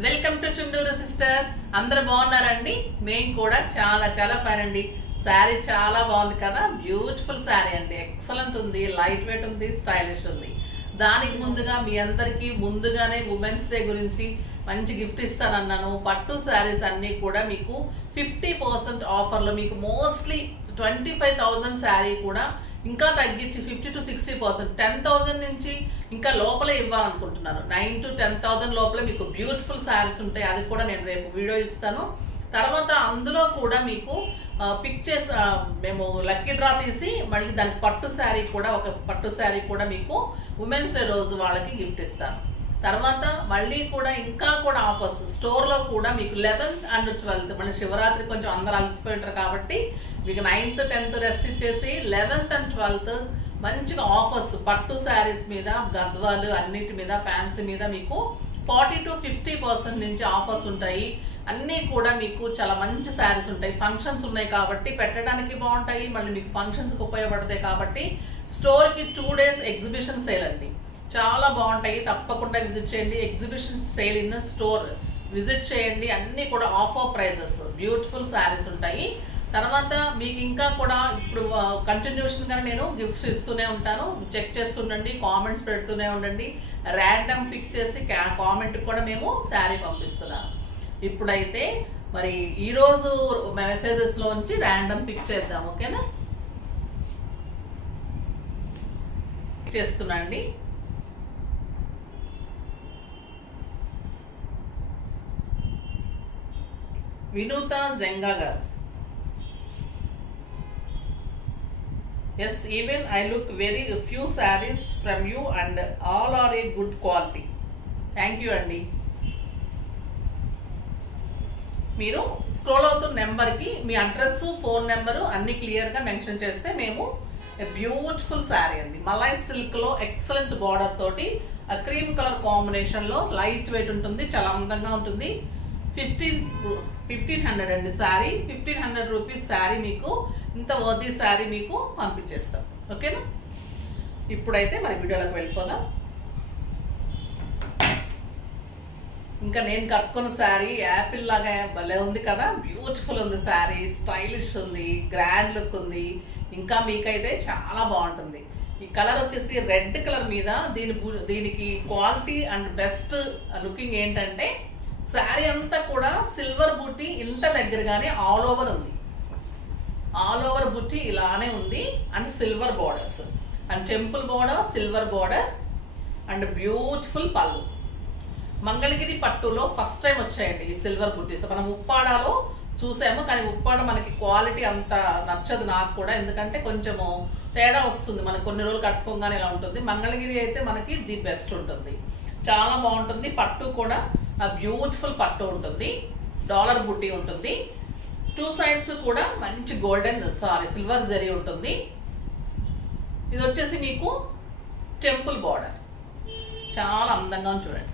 Welcome to Chunduru sisters. అందరూ బాగున్నారండి? మేము కూడా చాలా చాలా ఫైన్ అండి. శారీ చాలా బాగుంది కదా, బ్యూటిఫుల్ శారీ అండి, ఎక్సలెంట్ ఉంది, లైట్ వెయిట్ ఉంది, స్టైలిష్ ఉంది. దానికి ముందుగా మీ అందరికీ ముందుగానే ఉమెన్స్ డే గురించి మంచి గిఫ్ట్ ఇస్తానన్నాను. పట్టు శారీస్ అన్నీ కూడా మీకు 50% ఆఫర్లో, మీకు మోస్ట్లీ 25,000 శారీ కూడా ఇంకా తగ్గించి 50 to 60%, 10,000 నుంచి ఇంకా లోపలే ఇవ్వాలనుకుంటున్నాను. 9 to 10,000 లోపల మీకు బ్యూటిఫుల్ శారీస్ ఉంటాయి. అది కూడా నేను రేపు వీడియో ఇస్తాను. తర్వాత అందులో కూడా మీకు పిక్ చేసి మేము లక్కీ డ్రా తీసి మళ్ళీ దానికి పట్టు శారీ కూడా, ఒక పట్టు శారీ కూడా మీకు ఉమెన్స్ డే రోజు వాళ్ళకి గిఫ్ట్ ఇస్తాను. తర్వాత మళ్ళీ కూడా ఇంకా కూడా ఆఫర్స్ స్టోర్లో కూడా మీకు 11th and 12th, మళ్ళీ శివరాత్రి కొంచెం అందరూ అలసిపోయింటారు కాబట్టి మీకు 9th 10th రెస్ట్ ఇచ్చేసి 11th and 12th మంచిగా ఆఫర్స్ పట్టు శారీస్ మీద, గద్వాలు అన్నిటి మీద, ఫ్యాన్సీ మీద మీకు 40 to 50% నుంచి ఆఫర్స్ ఉంటాయి. అన్నీ కూడా మీకు చాలా మంచి శారీస్ ఉంటాయి. ఫంక్షన్స్ ఉన్నాయి కాబట్టి పెట్టడానికి బాగుంటాయి, మళ్ళీ మీకు ఫంక్షన్స్కి ఉపయోగపడతాయి. కాబట్టి స్టోర్కి 2 days ఎగ్జిబిషన్ సేల్ అండి, చాలా బాగుంటాయి. తప్పకుండా విజిట్ చేయండి. Exhibition sale in store visit చేయండి. అన్నీ కూడా ఆఫర్ ప్రైజెస్, బ్యూటిఫుల్ శారీస్ ఉంటాయి. తర్వాత మీకు ఇంకా కూడా ఇప్పుడు కంటిన్యూషన్గా నేను గిఫ్ట్స్ ఇస్తూనే ఉంటాను. చెక్ చేస్తుండండి, కామెంట్స్ పెడుతూనే ఉండండి. ర్యాండమ్ పిక్ చేసి కామెంట్ కూడా మేము శారీ పంపిస్తున్నాను. ఇప్పుడైతే మరి ఈరోజు మెసేజెస్లోంచి ర్యాండమ్ పిక్ చేద్దాం, ఓకేనా? చేస్తున్నా అండి. వినూత జంగా గారు, yes, even I look very few sarees from you and all are a good quality. Thank you అండి. మీరు స్క్రోల్ అవుతున్న నెంబర్కి మీ అడ్రస్, ఫోన్ నెంబరు అన్ని క్లియర్గా మెన్షన్ చేస్తే మేము బ్యూటిఫుల్ శారీ అండి, మలై సిల్క్లో ఎక్సలెంట్ బార్డర్ తోటి క్రీమ్ కలర్ కాంబినేషన్లో లైట్ వెయిట్ ఉంటుంది, చాలా అందంగా ఉంటుంది. 1500 అండి శారీ, 1500 రూపీస్ శారీ. మీకు ఇంత వర్తీ శారీ మీకు పంపించేస్తాం, ఓకేనా? ఇప్పుడైతే మరి వీడియోలోకి వెళ్ళిపోదాం. ఇంకా నేను కట్టుకున్న శారీ యాపిల్ లాగా భలే ఉంది కదా, బ్యూటిఫుల్ ఉంది శారీ, స్టైలిష్ ఉంది, గ్రాండ్ లుక్ ఉంది. ఇంకా మీకైతే చాలా బాగుంటుంది. ఈ కలర్ వచ్చేసి రెడ్ కలర్ మీద దీనికి క్వాలిటీ అండ్ బెస్ట్ లుకింగ్ ఏంటంటే శారీ అంతా కూడా సిల్వర్ బుట్టి ఇంత దగ్గరగానే ఆల్ ఓవర్ ఉంది. ఆల్ ఓవర్ బుట్టి ఇలానే ఉంది and silver borders and temple border, silver border and beautiful పళ్ళు. మంగళగిరి పట్టులో ఫస్ట్ టైం వచ్చాయండి ఈ సిల్వర్ బుట్టీస్. మనం ఉప్పాడాలో చూసాము, కానీ ఉప్పాడ మనకి క్వాలిటీ అంత నచ్చదు నాకు కూడా, ఎందుకంటే కొంచెము తేడా వస్తుంది. మనకు కొన్ని రోజులు కట్టుకోగానే ఇలా ఉంటుంది. మంగళగిరి అయితే మనకి ది బెస్ట్ ఉంటుంది, చాలా బాగుంటుంది. పట్టు కూడా బ్యూటిఫుల్ పట్టు ఉంటుంది, డాలర్ బుట్టి ఉంటుంది. 2 sides కూడా మంచి సిల్వర్ జరీ ఉంటుంది. ఇది వచ్చేసి మీకు టెంపుల్ బార్డర్, చాలా అందంగా చూడండి.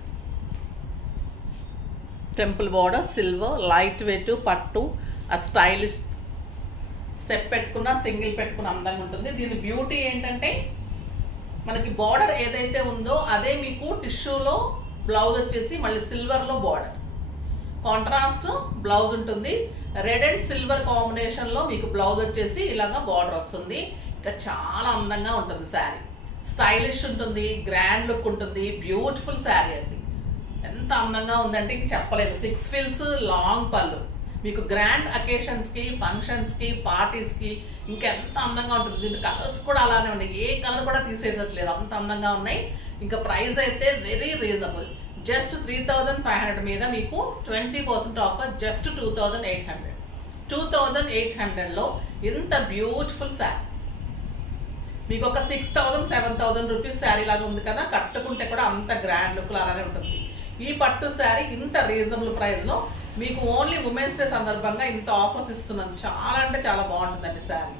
Temple border, silver, light weight పట్టు, ఆ స్టైలిష్ స్టెప్ పెట్టుకున్న, సింగిల్ పెట్టుకున్న అందంగా ఉంటుంది. దీని బ్యూటీ ఏంటంటే మనకి బార్డర్ ఏదైతే ఉందో అదే మీకు టిష్యూలో బ్లౌజ్ వచ్చేసి మళ్ళీ సిల్వర్లో బార్డర్, కాంట్రాస్ట్ బ్లౌజ్ ఉంటుంది. రెడ్ అండ్ సిల్వర్ కాంబినేషన్లో మీకు బ్లౌజ్ వచ్చేసి ఇలాగా బార్డర్ వస్తుంది. ఇంకా చాలా అందంగా ఉంటుంది శారీ, స్టైలిష్ ఉంటుంది, గ్రాండ్ లుక్ ఉంటుంది, బ్యూటిఫుల్ శారీ అండి. ఎంత అందంగా ఉందంటే ఇంక చెప్పలేదు. 6 frills లాంగ్ పళ్ళు, మీకు గ్రాండ్ అకేషన్స్కి, ఫంక్షన్స్కి, పార్టీస్కి ఇంకెంత అందంగా ఉంటుంది. దీని కలర్స్ కూడా అలానే ఉన్నాయి, ఏ కలర్ కూడా తీసేయట్లేదు, అంత అందంగా ఉన్నాయి. ఇంకా ప్రైస్ అయితే వెరీ రీజనబుల్, జస్ట్ 3,500 మీద మీకు 20% ఆఫర్, జస్ట్ 2,800. 2,800లో ఇంత బ్యూటిఫుల్ శారీ మీకు ఒక 6,000 7,000 రూపీస్ శారీ లాగా ఉంది కదా, కట్టుకుంటే కూడా అంత గ్రాండ్ లుక్ అలానే ఉంటుంది. ఈ పట్టు శారీ ఇంత రీజనబుల్ ప్రైస్లో మీకు ఓన్లీ ఉమెన్స్ డే సందర్భంగా ఇంత ఆఫర్స్ ఇస్తున్నాను. చాలా అంటే చాలా బాగుంటుందండి శారీ.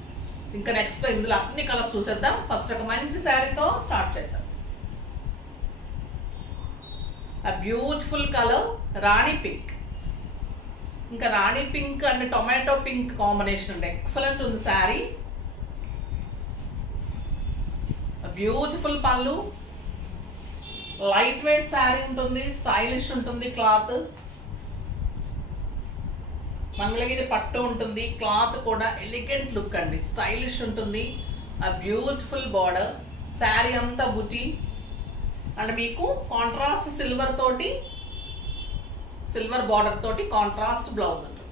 ఇంకా నెక్స్ట్ ఇందులో అన్ని కలర్స్ చూసేద్దాం. ఫస్ట్ ఒక మంచి శారీతో స్టార్ట్ చేద్దాం. ఆ బ్యూటిఫుల్ కలర్ రాణి పింక్, ఇంకా rani pink and tomato pink combination అండి, ఎక్సలెంట్ ఉంది శారీ. బ్యూటిఫుల్ పళ్ళు, లైట్ వెయిట్ శారీ ఉంటుంది, స్టైలిష్ ఉంటుంది క్లాత్. మంగళగిరి పట్టు ఉంటుంది, క్లాత్ కూడా ఎలిగెంట్ లుక్ అండి, స్టైలిష్ ఉంటుంది. ఆ బ్యూటిఫుల్ బార్డర్, శారీ అంతా బుటీ అండ్ మీకు కాంట్రాస్ట్ సిల్వర్ తోటి, సిల్వర్ బార్డర్ తోటి కాంట్రాస్ట్ బ్లౌజ్ ఉంటుంది.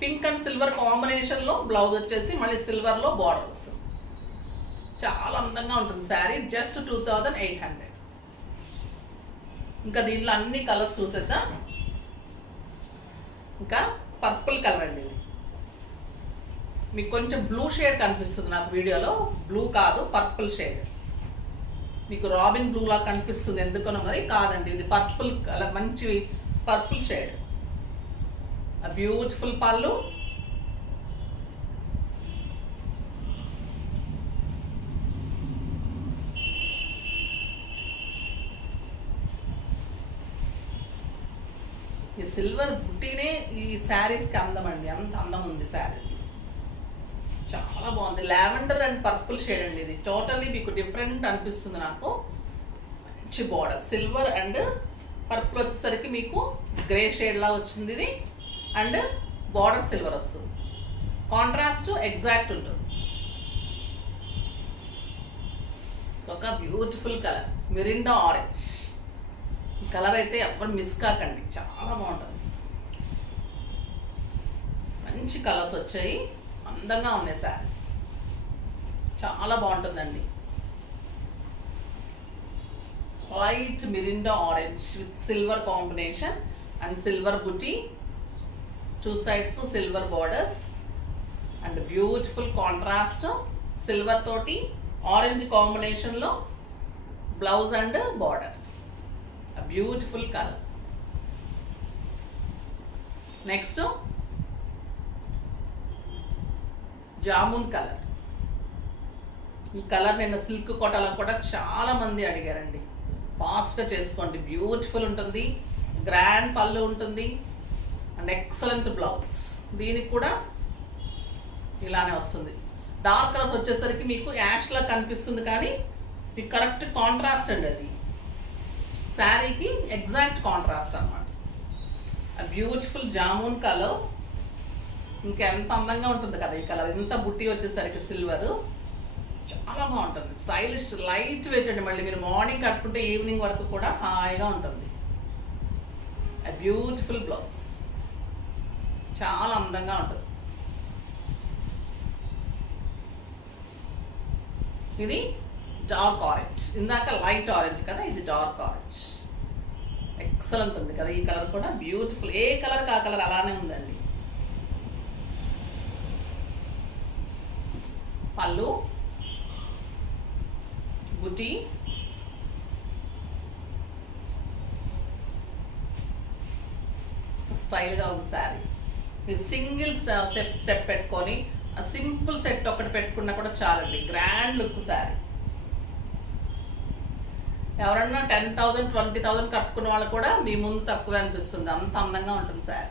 పింక్ అండ్ సిల్వర్ కాంబినేషన్లో బ్లౌజ్ వచ్చేసి మళ్ళీ సిల్వర్లో బార్డర్ వస్తుంది. చాలా అందంగా ఉంటుంది శారీ. జస్ట్ 2800. ఇంకా దీంట్లో అన్ని కలర్స్ చూసేద్దాం. ఇంకా పర్పుల్ కలర్ అండి, ఇది మీకు కొంచెం బ్లూ షేడ్ కనిపిస్తుంది నాకు వీడియోలో. బ్లూ కాదు, పర్పుల్ షేడ్. మీకు రాబిన్ బ్లూ లా కనిపిస్తుంది ఎందుకనో మరి, కాదండి ఇది పర్పుల్ కలర్, మంచి పర్పుల్ షేడ్. ఆ బ్యూటిఫుల్ పళ్ళు, ఈ సిల్వర్ బుట్టీనే ఈ శారీస్కి అందం అండి, అంత అందం ఉంది శారీస్. చాలా బాగుంది. లావెండర్ అండ్ పర్పుల్ షేడ్ అండి, ఇది టోటల్లీ మీకు డిఫరెంట్ అనిపిస్తుంది నాకు. మంచి బార్డర్, సిల్వర్ అండ్ పర్పుల్ వచ్చేసరికి మీకు గ్రే షేడ్ లా వచ్చింది ఇది. అండ్ బార్డర్ సిల్వర్ వస్తుంది, కాంట్రాస్ట్ ఎగ్జాక్ట్ ఉంటుంది. ఒక బ్యూటిఫుల్ కలర్ మిరిండా ఆరెంజ్. ఈ కలర్ అయితే ఎప్పుడు మిస్ కాకండి, చాలా బాగుంటుంది. మంచి కలర్స్ వచ్చాయి, అందంగా ఉన్నాయి శారీస్, చాలా బాగుంటుందండి. Light Mirinda orange with silver combination and silver buti, 2 sides silver borders and beautiful contrast silver తోటి ఆరెంజ్ కాంబినేషన్లో blouse and border. Beautiful colour. Next jamun colour. ఈ కలర్ నిన్న సిల్క్ కోటలో కూడా చాలా మంది అడిగారండి, ఫాస్ట్గా చేసుకోండి. బ్యూటిఫుల్ ఉంటుంది, గ్రాండ్ పళ్ళు ఉంటుంది అండ్ ఎక్సలెంట్ బ్లౌజ్. దీనికి కూడా ఇలానే వస్తుంది. డార్క్ కలర్స్ వచ్చేసరికి మీకు యాష్లా కనిపిస్తుంది, కానీ మీకు కరెక్ట్ కాంట్రాస్ట్ అండి, అది శారీకి ఎగ్జాక్ట్ కాంట్రాస్ట్ అనమాట. బ్యూటిఫుల్ జామున్ కలర్, ఇంకెంత అందంగా ఉంటుంది కదా ఈ కలర్. ఇంత బుట్టి వచ్చేసరికి సిల్వర్, చాలా బాగుంటుంది. స్టైలిష్, లైట్ వెయిట్ అండి. మళ్ళీ మీరు మార్నింగ్ కట్టుకుంటే ఈవినింగ్ వరకు కూడా హాయిగా ఉంటుంది. బ్యూటిఫుల్ బ్లౌజ్, చాలా అందంగా ఉంటుంది. ఇది డార్క్ ఆరెంజ్, ఇందాక లైట్ ఆరెంజ్ కదా, ఇది డార్క్ ఆరెంజ్. ఎక్సలెంట్ ఉంది కదా ఈ కలర్ కూడా, బ్యూటిఫుల్. ఏ కలర్ ఆ కలర్ అలానే ఉందండి. పళ్ళు, బుటీ, స్టైల్గా ఉంది శారీ. మీరు సింగిల్ స్టెప్ పెట్టుకొని ఆ సింపుల్ సెట్ ఒకటి పెట్టుకున్నా కూడా చాలండి, గ్రాండ్ లుక్ శారీ. ఎవరన్నా 10,000 20,000 కట్టుకున్న వాళ్ళు కూడా మీ ముందు తక్కువ అనిపిస్తుంది, అంత అందంగా ఉంటుంది శారీ.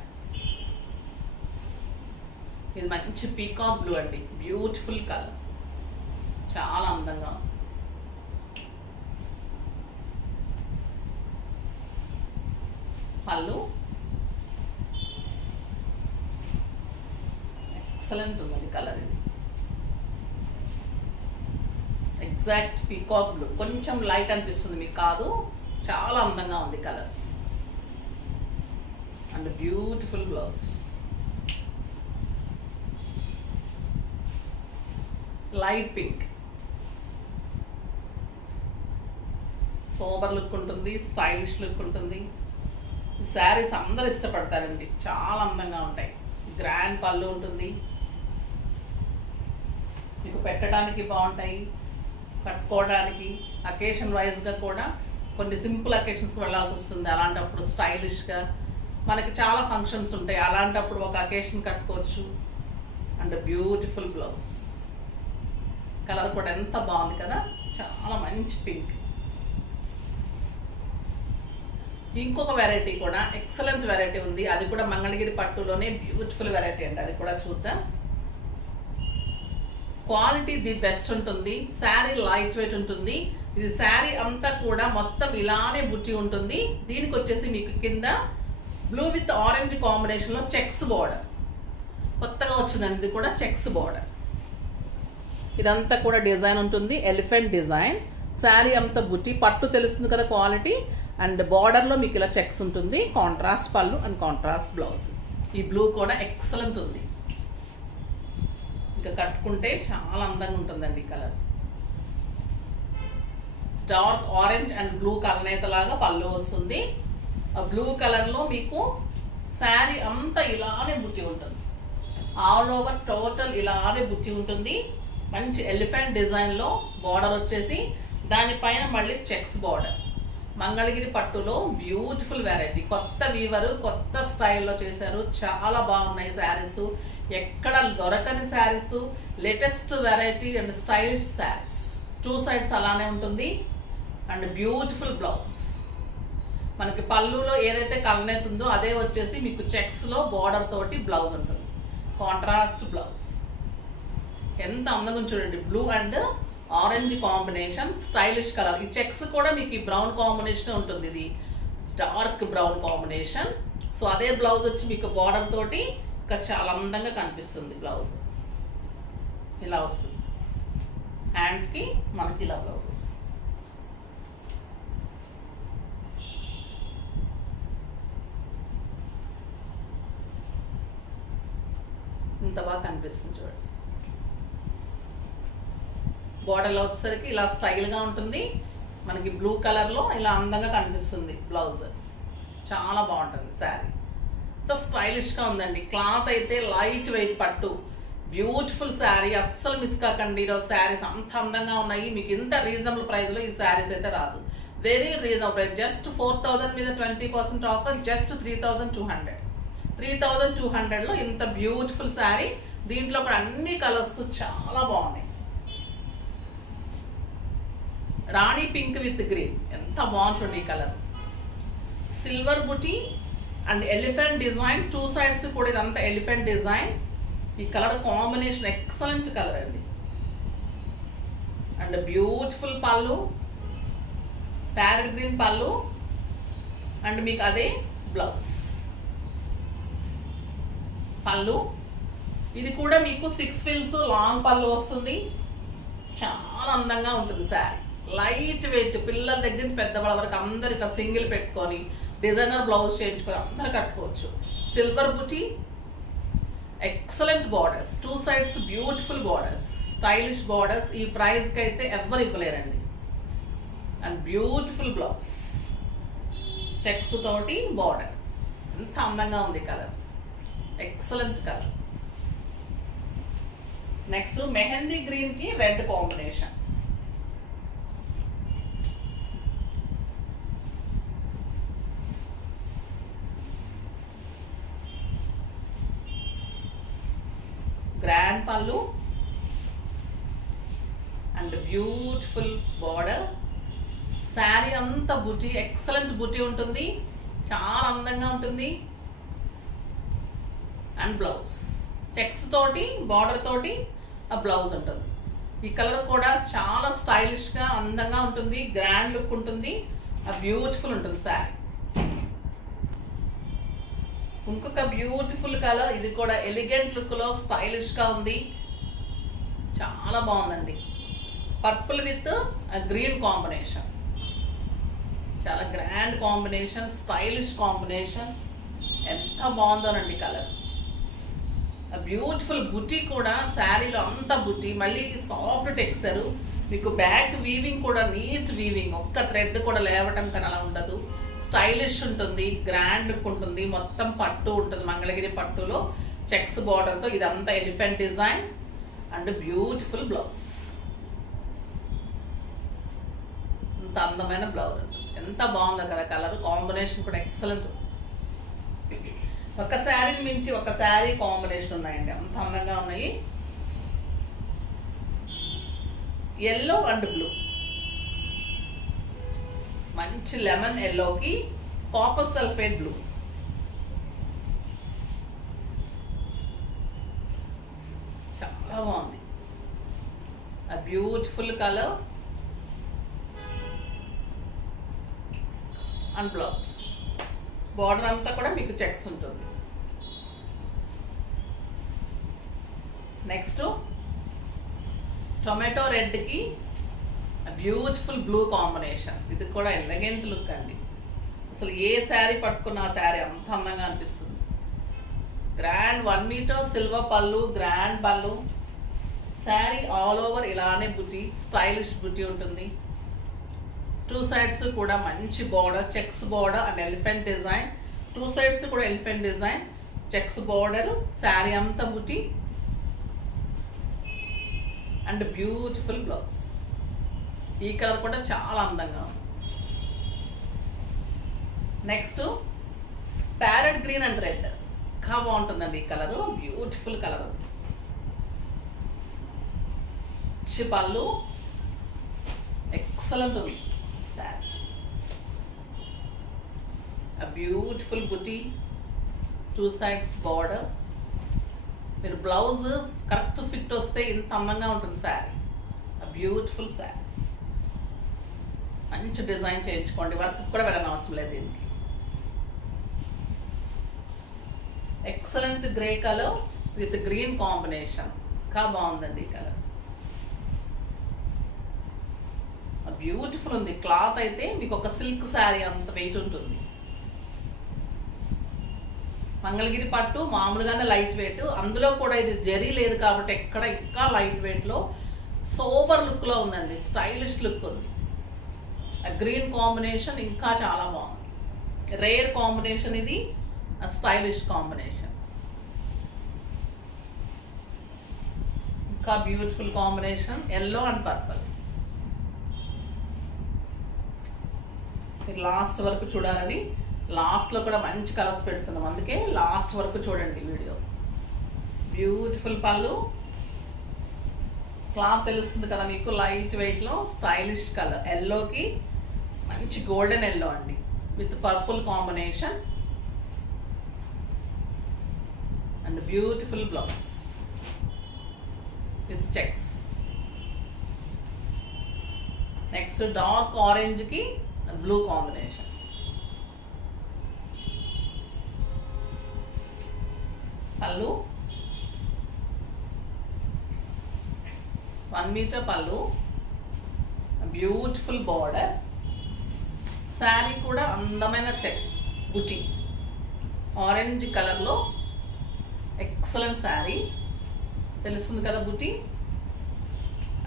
ఇది మంచి పీకాక్ బ్లూ అండి, బ్యూటిఫుల్ కలర్, చాలా అందంగా ఉంది. పళ్ళు ఎక్సలెంట్ ఉంది కలర్. ఇది ఎగ్జాక్ట్ పీకాక్ బ్లూ, కొంచెం లైట్ అనిపిస్తుంది మీకు, కాదు చాలా అందంగా ఉంది colour. And beautiful blouse, light pink, sober look ఉంటుంది, స్టైలిష్ లుక్ ఉంటుంది. ఈ శారీస్ అందరూ ఇష్టపడతారండి, చాలా అందంగా ఉంటాయి. గ్రాండ్ పళ్ళు ఉంటుంది, మీకు పెట్టడానికి బాగుంటాయి, కట్టుకోవడానికి అకేషన్ వైజ్గా కూడా. కొన్ని సింపుల్ అకేషన్స్కి వెళ్ళాల్సి వస్తుంది, అలాంటప్పుడు స్టైలిష్గా మనకి చాలా ఫంక్షన్స్ ఉంటాయి, అలాంటప్పుడు ఒక అకేషన్ కట్టుకోవచ్చు. అండ్ బ్యూటిఫుల్ బ్లౌజ్, కలర్ కూడా ఎంత బాగుంది కదా, చాలా మంచి పింక్. ఇంకొక వెరైటీ కూడా ఎక్సలెంట్ వెరైటీ ఉంది, అది కూడా మంగళగిరి పట్టులోనే బ్యూటిఫుల్ వెరైటీ అండి, అది కూడా చూద్దాం. క్వాలిటీ ది బెస్ట్ ఉంటుంది, శారీ లైట్ వెయిట్ ఉంటుంది ఇది శారీ అంతా కూడా మొత్తం ఇలానే బుట్టి ఉంటుంది. దీనికి వచ్చేసి మీకు కింద బ్లూ విత్ ఆరెంజ్ కాంబినేషన్లో చెక్స్ బార్డర్ కొత్తగా వచ్చిందండి. ఇది కూడా చెక్స్ బార్డర్. ఇదంతా కూడా డిజైన్ ఉంటుంది, ఎలిఫెంట్ డిజైన్. శారీ అంతా బుట్టి, పట్టు తెలుస్తుంది కదా క్వాలిటీ. అండ్ బార్డర్లో మీకు ఇలా చెక్స్ ఉంటుంది. కాంట్రాస్ట్ పళ్ళు అండ్ కాంట్రాస్ట్ బ్లౌజ్. ఈ బ్లూ కూడా ఎక్సలెంట్ ఉంది. ఇంకా కట్టుకుంటే చాలా అందంగా ఉంటుందండి. Colour dark orange and blue కలనేతలాగా పళ్ళు వస్తుంది. ఆ బ్లూ కలర్లో మీకు శారీ అంతా ఇలానే బుట్టి ఉంటుంది. ఆల్ ఓవర్ టోటల్ ఇలానే బుట్టి ఉంటుంది. మంచి ఎలిఫెంట్ డిజైన్లో బార్డర్ వచ్చేసి దానిపైన మళ్ళీ చెక్స్ బార్డర్. మంగళగిరి పట్టులో బ్యూటిఫుల్ వెరైటీ. కొత్త వీవరు, కొత్త స్టైల్లో చేశారు. చాలా బాగున్నాయి శారీస్. ఎక్కడ దొరకని saris, latest variety and stylish saris. 2 sides అలానే ఉంటుంది. And beautiful blouse. మనకి పళ్ళులో ఏదైతే కలనేత ఉందో అదే వచ్చేసి మీకు చెక్స్లో బార్డర్ తోటి బ్లౌజ్ ఉంటుంది. Contrast blouse. ఎంత అందంగా చూడండి. Blue and orange combination, stylish colour. ఈ చెక్స్ కూడా మీకు ఈ బ్రౌన్ కాంబినేషన్ ఉంటుంది. ఇది డార్క్ బ్రౌన్ కాంబినేషన్. సో అదే బ్లౌజ్ వచ్చి మీకు బార్డర్ తోటి ఇంకా చాలా అందంగా కనిపిస్తుంది. బ్లౌజ్ ఇలా వస్తుంది. హ్యాండ్స్కి మనకి ఇలా బ్లౌజ్ వస్తుంది. ఇంత బాగా కనిపిస్తుంది చూడండి. బార్డర్లో వచ్చేసరికి ఇలా స్టైల్గా ఉంటుంది. మనకి బ్లూ కలర్లో ఇలా అందంగా కనిపిస్తుంది బ్లౌజ్. చాలా బాగుంటుంది శారీ. ఎంత స్టైలిష్గా ఉందండి. క్లాత్ అయితే లైట్ వెయిట్ పట్టు. బ్యూటిఫుల్ శారీ. అస్సలు మిస్ కాకండి. ఈరోజు శారీస్ అంత అందంగా ఉన్నాయి. మీకు ఇంత రీజనబుల్ ప్రైస్లో ఈ శారీస్ అయితే రాదు. Very reasonable price. జస్ట్ 4000 మీద 20% ఆఫర్. జస్ట్ 3200. 3200లో ఇంత బ్యూటిఫుల్ శారీ. దీంట్లో కూడా అన్ని కలర్స్ చాలా బాగున్నాయి. రాణి పింక్ విత్ గ్రీన్ ఎంత బాగుంటుంది ఈ colour. Silver buti and elephant design. 2 sides కూడా ఇదంతా ఎలిఫెంట్ డిజైన్. ఈ కలర్ కాంబినేషన్ ఎక్సలెంట్ కలర్ అండి. అండ్ బ్యూటిఫుల్ పళ్ళు, ప్యారెట్ గ్రీన్ పళ్ళు అండ్ మీకు అదే బ్లౌజ్. పళ్ళు ఇది కూడా మీకు 6 ఫిల్స్ లాంగ్ పళ్ళు వస్తుంది. చాలా అందంగా ఉంటుంది శారీ. Light weight. పిల్లల దగ్గర పెద్దవాళ్ళ వరకు అందరు ఇట్లా సింగిల్ పెట్టుకొని డిజైనర్ బ్లౌజ్ చేయించుకొని అందరు కట్టుకోవచ్చు. సిల్వర్ బుటీ, excellent borders. 2 sides beautiful borders, stylish borders. ఈ ప్రైస్కి అయితే ఎవ్వరు ఇవ్వలేరండి. అండ్ బ్యూటిఫుల్ బ్లౌజ్, చెక్స్ తోటి బార్డర్. ఎంత అందంగా ఉంది colour. Excellent colour. Next mehndi గ్రీన్కి రెడ్ కాంబినేషన్. గ్రాండ్ పళ్ళు అండ్ బ్యూటిఫుల్ బార్డర్. శారీ అంతా బుటీ, ఎక్సలెంట్ బుటీ ఉంటుంది. చాలా అందంగా ఉంటుంది. అండ్ బ్లౌజ్ చెక్స్ తోటి బార్డర్ తోటి ఆ బ్లౌజ్ ఉంటుంది. ఈ కలర్ కూడా చాలా స్టైలిష్గా అందంగా ఉంటుంది. గ్రాండ్ లుక్ ఉంటుంది. ఆ బ్యూటిఫుల్ ఉంటుంది శారీ. ఇంకొక బ్యూటిఫుల్ కలర్. ఇది కూడా ఎలిగెంట్ లుక్లో స్టైలిష్గా ఉంది. చాలా బాగుందండి. Purple with green combination. చాలా గ్రాండ్ కాంబినేషన్, స్టైలిష్ కాంబినేషన్. ఎంత బాగుందోనండి కలర్. బ్యూటిఫుల్ బుటీ కూడా శారీలో అంతా బుటీ. మళ్ళీ సాఫ్ట్ టెక్స్చర్. మీకు బ్యాక్ వీవింగ్ కూడా నీట్ వీవింగ్. ఒక్క థ్రెడ్ కూడా లేవటం కానీ అలా ఉండదు. స్టైలిష్ ఉంటుంది. గ్రాండ్ లుక్ ఉంటుంది. మొత్తం పట్టు ఉంటుంది. మంగళగిరి పట్టులో చెక్స్ బార్డర్తో ఇదంతా elephant design and beautiful blouse. ఇంత అందమైన బ్లౌజ్ ఉంటుంది. ఎంత బాగుందో కదా కలర్ కాంబినేషన్ కూడా ఎక్సలెంట్. ఒక శారీని మించి ఒక శారీ కాంబినేషన్ ఉన్నాయండి. అంత అందంగా ఉన్నాయి. Yellow and blue. మంచి లెమన్ ఎల్లోకి కాపర్ సల్ఫేట్ బ్లూ. చాలా బాగుంది. ఆ beautiful colour. And blouse. Border అంతా కూడా మీకు చెక్స్ ఉంటుంది. నెక్స్ట్ టొమాటో రెడ్కి బ్యూటిఫుల్ బ్లూ కాంబినేషన్. ఇది కూడా ఎలిగెంట్ లుక్ అండి. అసలు ఏ శారీ పట్టుకున్న ఆ శారీ అంత అందంగా అనిపిస్తుంది. గ్రాండ్ 1 మీటర్ సిల్వర్ పళ్ళు, గ్రాండ్ పళ్ళు. శారీ ఆల్ ఓవర్ ఇలానే బుటీ, స్టైలిష్ బుటీ ఉంటుంది. 2 సైడ్స్ కూడా మంచి border, checks border and elephant design. 2 sides కూడా elephant design, checks border, sari అంతా బుటీ అండ్ బ్యూటిఫుల్ బ్లౌజ్. ఈ కలర్ కూడా చాలా అందంగా ఉంది. Next parrot green and red. ఇంకా బాగుంటుందండి ఈ కలరు, బ్యూటిఫుల్ కలర్. పళ్ళు ఎక్సలెంట్ ఉంది. శారీ బ్యూటిఫుల్ బుటీ, 2 సైడ్స్ బార్డర్. మీరు బ్లౌజ్ కరెక్ట్ ఫిట్ వస్తే ఇంత అందంగా ఉంటుంది శారీ. బ్యూటిఫుల్ శారీ. మంచి డిజైన్ చేయించుకోండి, వర్క్ కూడా వెళ్ళని అవసరం లేదు దీనికి. Excellent grey colour with green combination. ఇంకా బాగుందండి ఈ కలర్, బ్యూటిఫుల్ ఉంది. క్లాత్ అయితే మీకు ఒక సిల్క్ శారీ అంత వెయిట్ ఉంటుంది. మంగళగిరి పట్టు మామూలుగానే లైట్ వెయిట్, అందులో కూడా ఇది జరీ లేదు కాబట్టి ఎక్కడ ఇంకా లైట్ వెయిట్లో సోబర్ లుక్లో ఉందండి, స్టైలిష్ లుక్ ఉంది. గ్రీన్ కాంబినేషన్ ఇంకా చాలా బాగుంది. రేర్ కాంబినేషన్ ఇది, స్టైలిష్ కాంబినేషన్. ఇంకా beautiful combination yellow and purple. మీరు లాస్ట్ వరకు చూడాలని, లాస్ట్లో కూడా మంచి కలర్స్ పెడుతున్నాం, అందుకే లాస్ట్ వరకు చూడండి వీడియో. బ్యూటిఫుల్ పళ్ళు, క్లాత్ తెలుస్తుంది కదా మీకు, లైట్ వెయిట్లో స్టైలిష్ కలర్. ఎల్లోకి మంచి గోల్డెన్ ఎల్లో అండి with purple combination and beautiful blouse with checks. Next dark ఆరెంజ్కి బ్లూ కాంబినేషన్. పళ్ళు 1 మీటర్ పళ్ళు, బ్యూటిఫుల్ బార్డర్. శారీ కూడా అందమైన చెక్ బుటీ, ఆరెంజ్ కలర్లో ఎక్సలెంట్ శారీ తెలుస్తుంది కదా బుటీ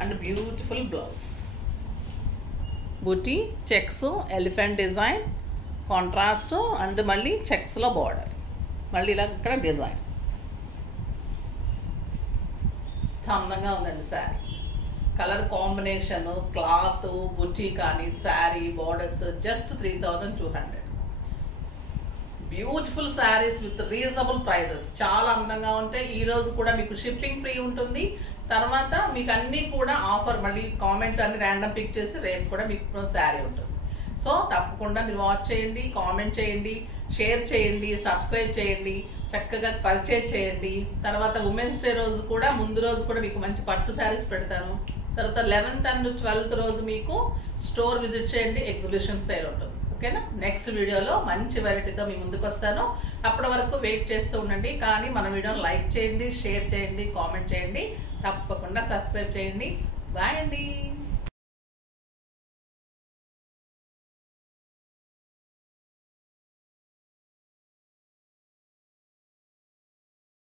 and beautiful blouse. Buti, checks, elephant design, contrast and మళ్ళీ చెక్స్లో బార్డర్, మళ్ళీ ఇలా ఇక్కడ డిజైన్. అందంగా ఉందండి శారీ. కలర్ కాంబినేషన్, క్లాత్, బుటీ కానీ sari borders just 3200. Beautiful saris with reasonable prices, చాలా అందంగా ఉంటాయి. ఈరోజు కూడా మీకు షిప్పింగ్ ఫ్రీ ఉంటుంది. తర్వాత మీకు అన్నీ కూడా ఆఫర్, మళ్ళీ కామెంట్ అన్ని ర్యాండమ్ పిక్ చేసి రేపు కూడా మీకు శారీ ఉంటుంది. సో తప్పకుండా మీరు వాచ్ చేయండి, కామెంట్ చేయండి, షేర్ చేయండి, సబ్స్క్రైబ్ చేయండి, చక్కగా పర్చేజ్ చేయండి. తర్వాత ఉమెన్స్ డే రోజు కూడా, ముందు రోజు కూడా మీకు మంచి పట్టు శారీస్ పెడతాను. తర్వాత 11th and 12th రోజు మీకు స్టోర్ విజిట్ చేయండి, ఎగ్జిబిషన్ సేల్ ఉంటుంది. ఓకేనా? నెక్స్ట్ వీడియోలో మంచి వెరైటీతో మీ ముందుకు వస్తాను. అప్పటి వరకు వెయిట్ చేస్తూ ఉండండి. కానీ మన వీడియోని లైక్ చేయండి, షేర్ చేయండి, కామెంట్ చేయండి, తప్పకుండా సబ్స్క్రైబ్ చేయండి. బాయ్ అండి.